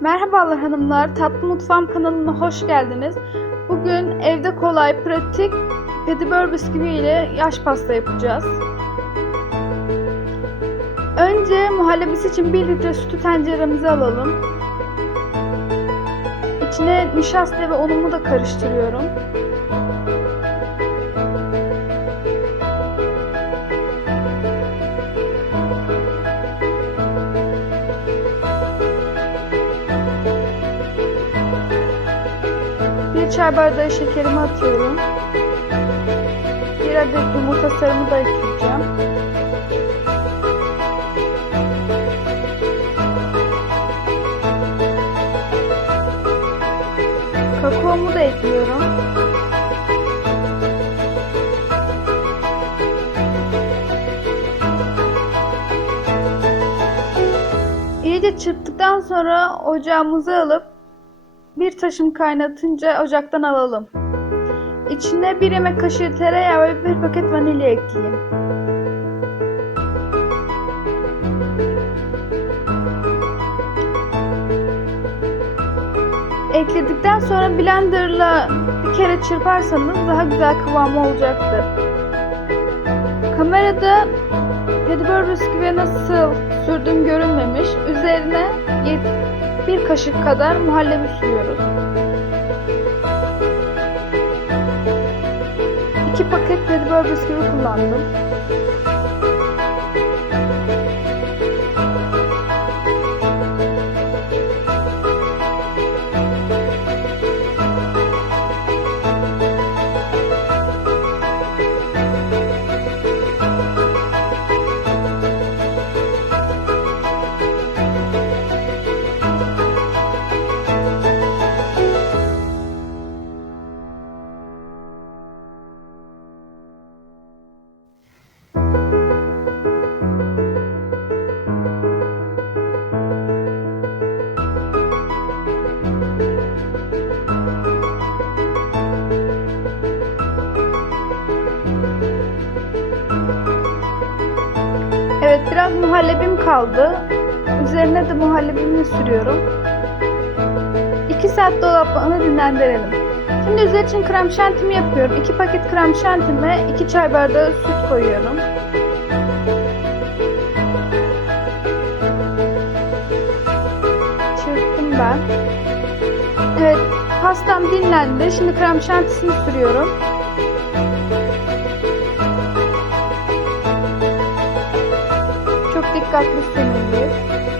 Merhabalar hanımlar, Tatlı Mutfağım kanalına hoş geldiniz. Bugün evde kolay, pratik petibör bisküvi ile yaş pasta yapacağız. Önce muhallebisi için 1 litre sütü tenceremize alalım. İçine nişasta ve unumu da karıştırıyorum. Çay bardağı şekerimi atıyorum. Bir adet yumurta sarımı da ekleyeceğim. Kakaomu da ekliyorum. İyice çırptıktan sonra ocağımıza alıp bir taşım kaynatınca ocaktan alalım. İçine bir yemek kaşığı tereyağı ve bir paket vanilya ekleyeyim. Ekledikten sonra blenderla bir kere çırparsanız daha güzel kıvamı olacaktır. Kamerada petibör bisküvi nasıl sürdüğüm görünmemiş. Üzerine kaşık kadar muhallebi sürüyoruz. 2 paket petibör bisküvi kullandım. Evet biraz muhallebim kaldı. Üzerine de muhallebimi sürüyorum. 2 saat dolaplarını dinlendirelim. Şimdi üzeri için krem şantimi yapıyorum. 2 paket krem şantime 2 çay bardağı süt koyuyorum. Çırptım ben. Evet pastam dinlendi. Şimdi krem şantisini sürüyorum. Çok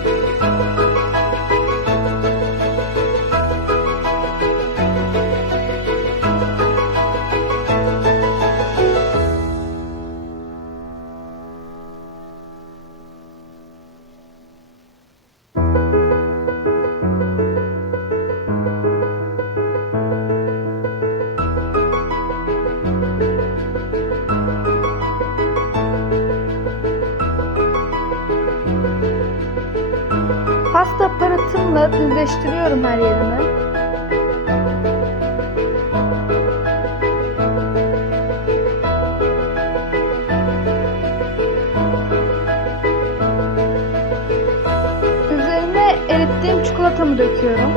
Pasta aparatımla düzleştiriyorum her yerini. Üzerine erittiğim çikolatamı döküyorum.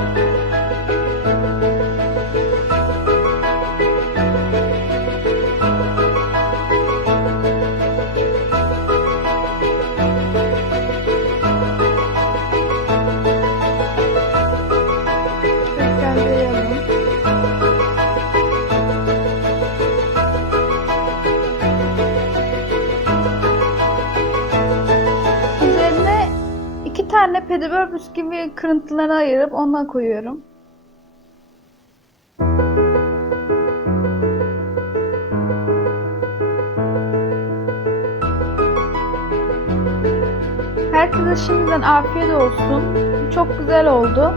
İki tane pedibör bisküvi kırıntılarını ayırıp ondan koyuyorum. Herkese şimdiden afiyet olsun. Çok güzel oldu.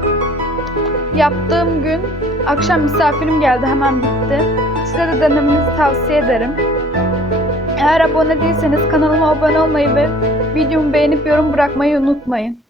Yaptığım gün akşam misafirim geldi hemen bitti. Size de denemenizi tavsiye ederim. Eğer abone değilseniz kanalıma abone olmayı ve videomu beğenip yorum bırakmayı unutmayın.